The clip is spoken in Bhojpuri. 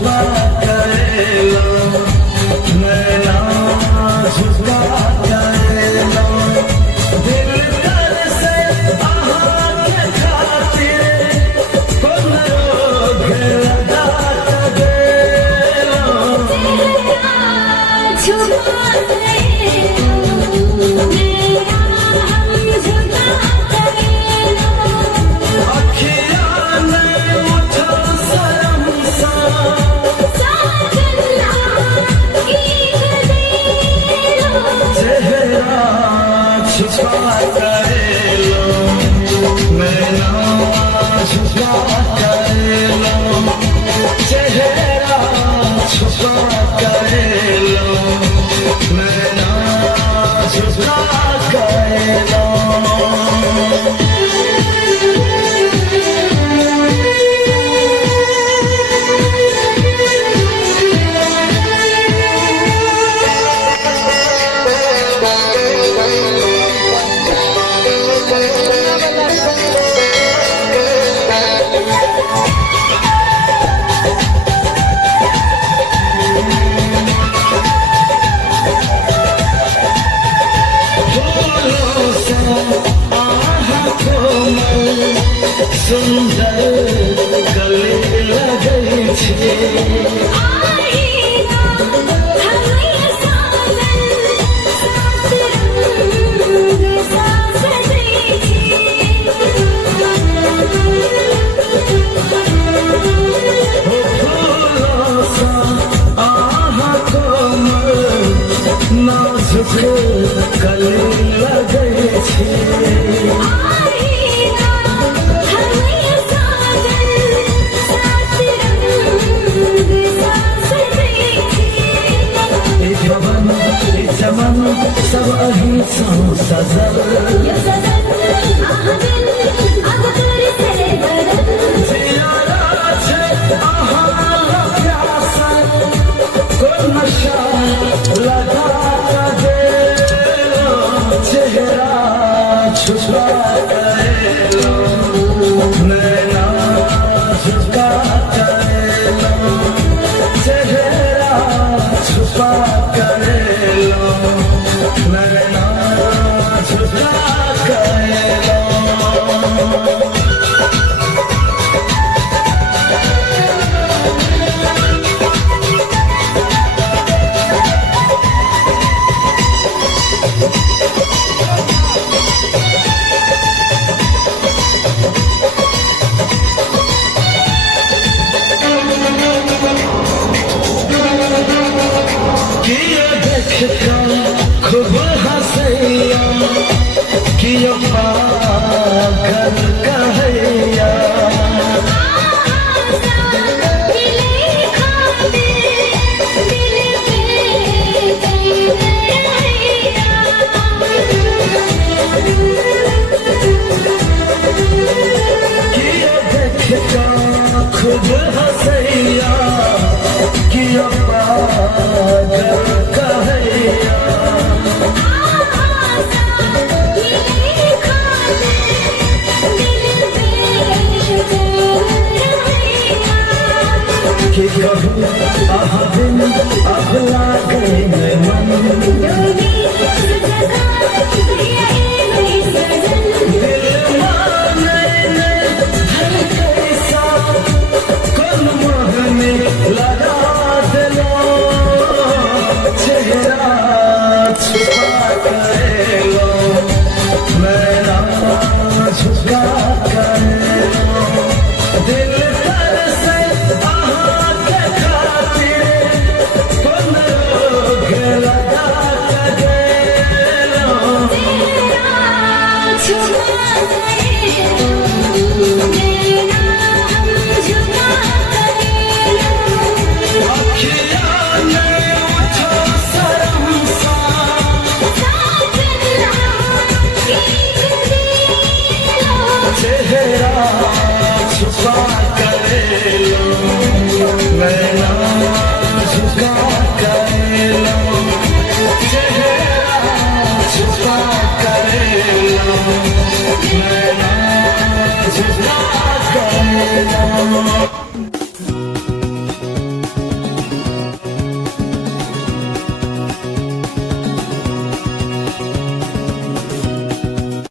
छुपा कर लो, नैना छुपा कर लो, दिल कर से आहा के खातिर कोन रोग लगा दे लो, छुपा कर लो, नैना छुपा कर लो, अखियाँ ने उठा शर्म सा, साजना गीत दे लो, चेहरा छुपा कर लो, नैना छुपा कर लो, चेहरा छुपा कर लो, नैना छुपा कर लो। सुंदर गले लगै छै, आईना हमें सावन सात रंग सा सजै फूलों सा आहा कोमल नाजुक गले लगै छै, आईना हमें सावन सात रंग सा सजै ए जवन सब अही सँ सजल, यो सजन आहदिल अब कर से बदल, जियारा छै आहा प्यासल, कोन नशा लगा दे लो, चेहरा छुपा कर लो, नैना छुपा कर लो, चेहरा छुपा कर लो, नैना छुपा कर लो। किया देखकर खूब हंसैया, किया पागल कहैया, दिल खाते दिल पे किया देखकर खूब हंसैया, किया पागल कहैया, कि कहूँ आह दिन आह लागे मन, दिल माने धड़कै सा कोन मोहनी लगा देलो, चेहरा छुपा कर लो, नैना छुपा कर लो, दिल कर से आहा के खातिर कोन रोग लगा दे लो, अखियाँ ने उठा शर्म सा, चेहरा छुपा कर लो, नैना छुपा कर लो, चेहरा छुपा कर लो, नैना छुपा कर लो।